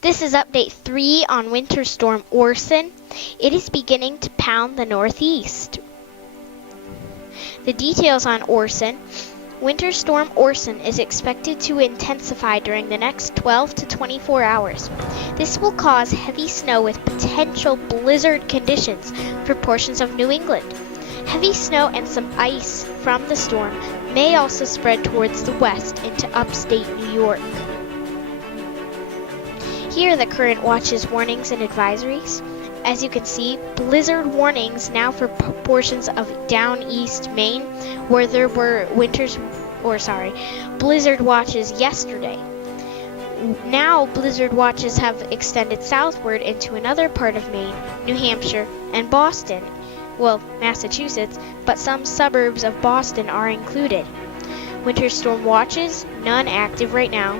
This is update 3 on Winter Storm Orson. It is beginning to pound the northeast. The details on Orson. Winter Storm Orson is expected to intensify during the next 12 to 24 hours. This will cause heavy snow with potential blizzard conditions for portions of New England. Heavy snow and some ice from the storm may also spread towards the west into upstate New York. Here are the current watches, warnings, and advisories. As you can see, blizzard warnings now for portions of down east Maine, where there were blizzard watches yesterday. Now blizzard watches have extended southward into another part of Maine, New Hampshire, and Boston. Well, Massachusetts, but some suburbs of Boston are included. Winter storm watches, none active right now.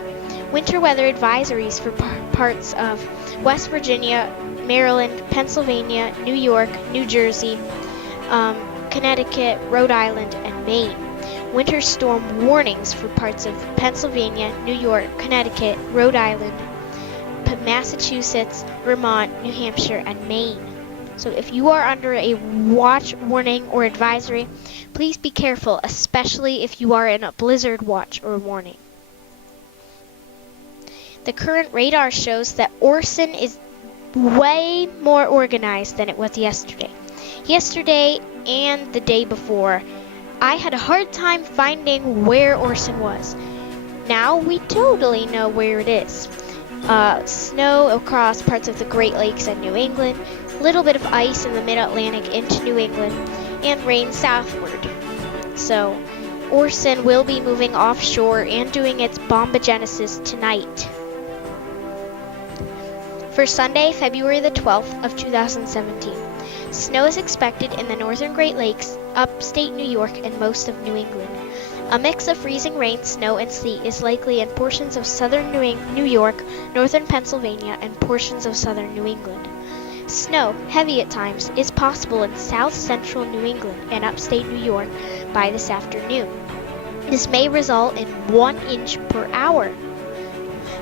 Winter weather advisories for parts of West Virginia, Maryland, Pennsylvania, New York, New Jersey, Connecticut, Rhode Island, and Maine. Winter storm warnings for parts of Pennsylvania, New York, Connecticut, Rhode Island, Massachusetts, Vermont, New Hampshire, and Maine. So if you are under a watch, warning, or advisory, please be careful, especially if you are in a blizzard watch or warning. The current radar shows that Orson is way more organized than it was yesterday. Yesterday and the day before, I had a hard time finding where Orson was. Now we totally know where it is. Snow across parts of the Great Lakes and New England, little bit of ice in the mid-Atlantic into New England, and rain southward. So Orson will be moving offshore and doing its bombogenesis tonight. For Sunday, February the 12th of 2017, snow is expected in the northern Great Lakes, upstate New York, and most of New England. A mix of freezing rain, snow, and sleet is likely in portions of southern New York, northern Pennsylvania, and portions of southern New England. Snow, heavy at times, is possible in south-central New England and upstate New York by this afternoon. This may result in 1 inch per hour.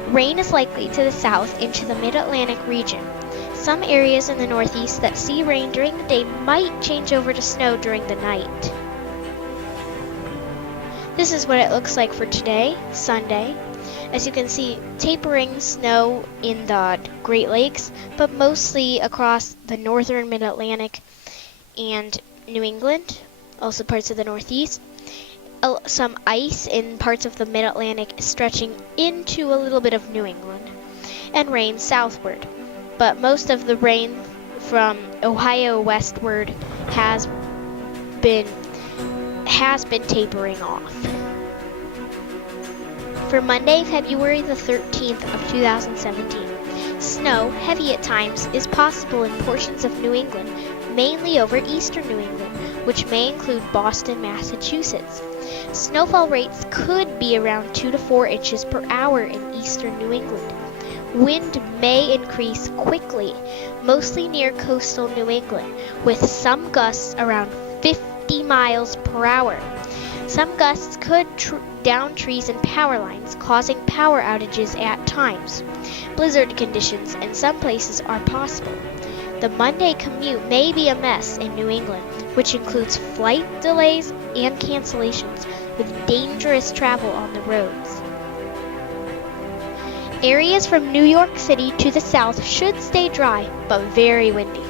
Rain is likely to the south into the mid-Atlantic region. Some areas in the northeast that see rain during the day might change over to snow during the night. This is what it looks like for today, Sunday. As you can see, tapering snow in the Great Lakes, but mostly across the northern mid-Atlantic and New England, also parts of the northeast. Some ice in parts of the mid-Atlantic stretching into a little bit of New England, and rain southward. But most of the rain from Ohio westward has been tapering off. For Monday, February the 13th of 2017, snow, heavy at times, is possible in portions of New England, mainly over eastern New England, which may include Boston, Massachusetts. Snowfall rates could be around 2 to 4 inches per hour in eastern New England. Wind may increase quickly, mostly near coastal New England, with some gusts around 50 miles per hour. Some gusts could down trees and power lines, causing power outages at times. Blizzard conditions in some places are possible. The Monday commute may be a mess in New England, which includes flight delays and cancellations, with dangerous travel on the roads. Areas from New York City to the south should stay dry, but very windy.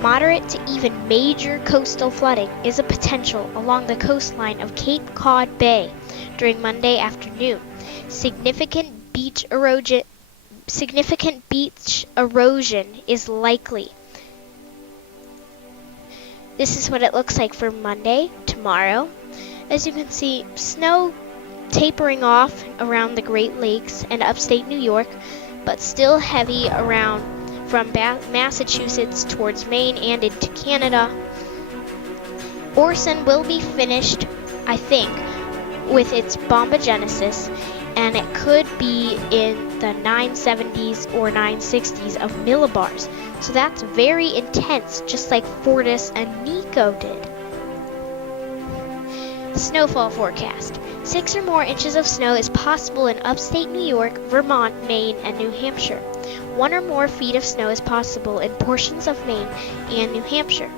Moderate to even major coastal flooding is a potential along the coastline of Cape Cod Bay during Monday afternoon. Significant beach erosion is likely. This is what it looks like for Monday, tomorrow. As you can see, snow tapering off around the Great Lakes and upstate New York, but still heavy around from Massachusetts towards Maine and into Canada. Orson will be finished, I think, with its bombogenesis, and it could be in the 970s or 960s of millibars. So that's very intense, just like Fortis and Nico did. Snowfall forecast. 6 or more inches of snow is possible in upstate New York, Vermont, Maine, and New Hampshire. 1 or more feet of snow is possible in portions of Maine and New Hampshire.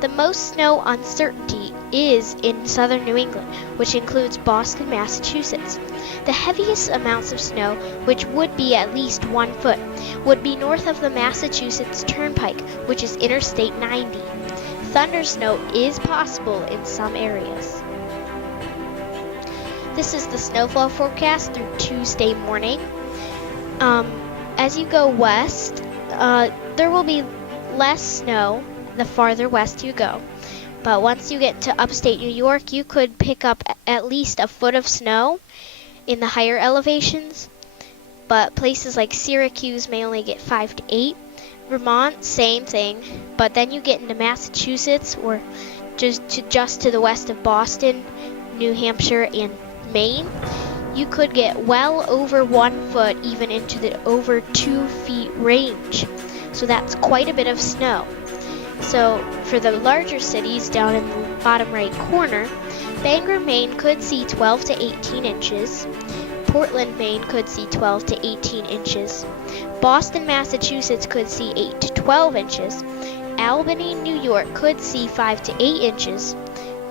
The most snow uncertainty is in southern New England, which includes Boston, Massachusetts. The heaviest amounts of snow, which would be at least 1 foot, would be north of the Massachusetts Turnpike, which is Interstate 90. Thunder snow is possible in some areas. This is the snowfall forecast through Tuesday morning. As you go west, there will be less snow the farther west you go. But once you get to upstate New York, you could pick up at least a foot of snow in the higher elevations. But places like Syracuse may only get 5 to 8. Vermont, same thing. But then you get into Massachusetts or just to the west of Boston, New Hampshire, and Maine. You could get well over 1 foot, even into the over 2 feet range. So that's quite a bit of snow. So for the larger cities down in the bottom right corner, Bangor, Maine could see 12 to 18 inches. Portland, Maine could see 12 to 18 inches. Boston, Massachusetts could see 8 to 12 inches. Albany, New York could see 5 to 8 inches.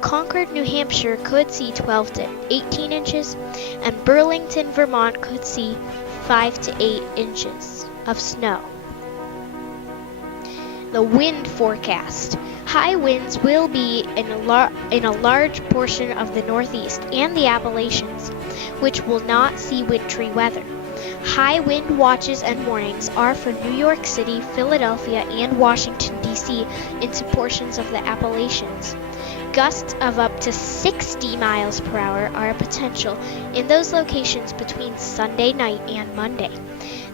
Concord, New Hampshire could see 12 to 18 inches. And Burlington, Vermont could see 5 to 8 inches of snow. The wind forecast. High winds will be in a large portion of the Northeast and the Appalachians, which will not see wintry weather. High wind watches and warnings are for New York City, Philadelphia, and Washington, D.C. into portions of the Appalachians. Gusts of up to 60 miles per hour are a potential in those locations between Sunday night and Monday.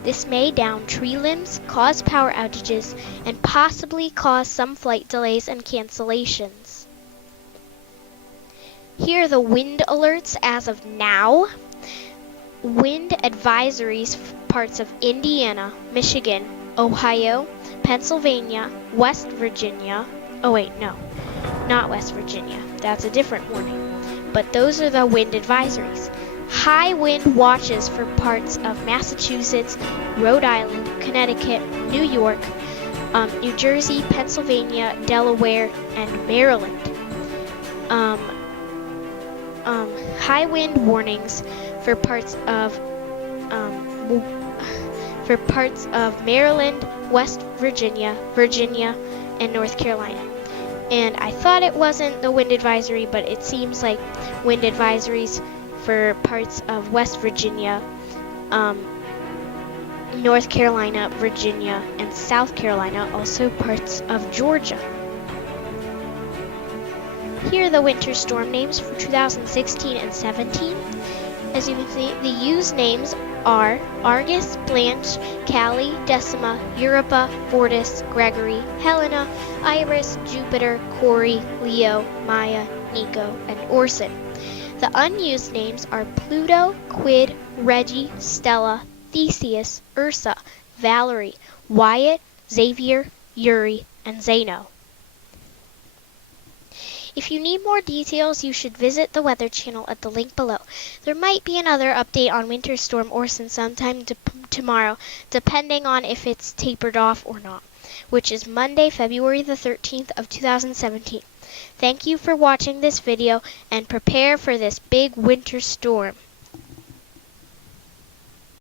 This may down tree limbs, cause power outages, and possibly cause some flight delays and cancellations. Here are the wind alerts as of now. Wind advisories for parts of Indiana, Michigan, Ohio, Pennsylvania, West Virginia. Oh wait, no, not West Virginia. That's a different warning. But those are the wind advisories. High wind watches for parts of Massachusetts, Rhode Island, Connecticut, New York, New Jersey, Pennsylvania, Delaware, and Maryland. High wind warnings for parts of Maryland, West Virginia, Virginia, and North Carolina. And I thought it wasn't the wind advisory, but it seems like wind advisories for parts of West Virginia, North Carolina, Virginia, and South Carolina, also parts of Georgia. Here are the winter storm names for 2016 and 17. As you can see, the used names are Argus, Blanche, Callie, Decima, Europa, Fortis, Gregory, Helena, Iris, Jupiter, Corey, Leo, Maya, Nico, and Orson. The unused names are Pluto, Quid, Reggie, Stella, Theseus, Ursa, Valerie, Wyatt, Xavier, Yuri, and Zeno. If you need more details, you should visit the Weather Channel at the link below. There might be another update on Winter Storm Orson sometime tomorrow, depending on if it's tapered off or not, which is Monday, February the 13th of 2017. Thank you for watching this video, and prepare for this big winter storm.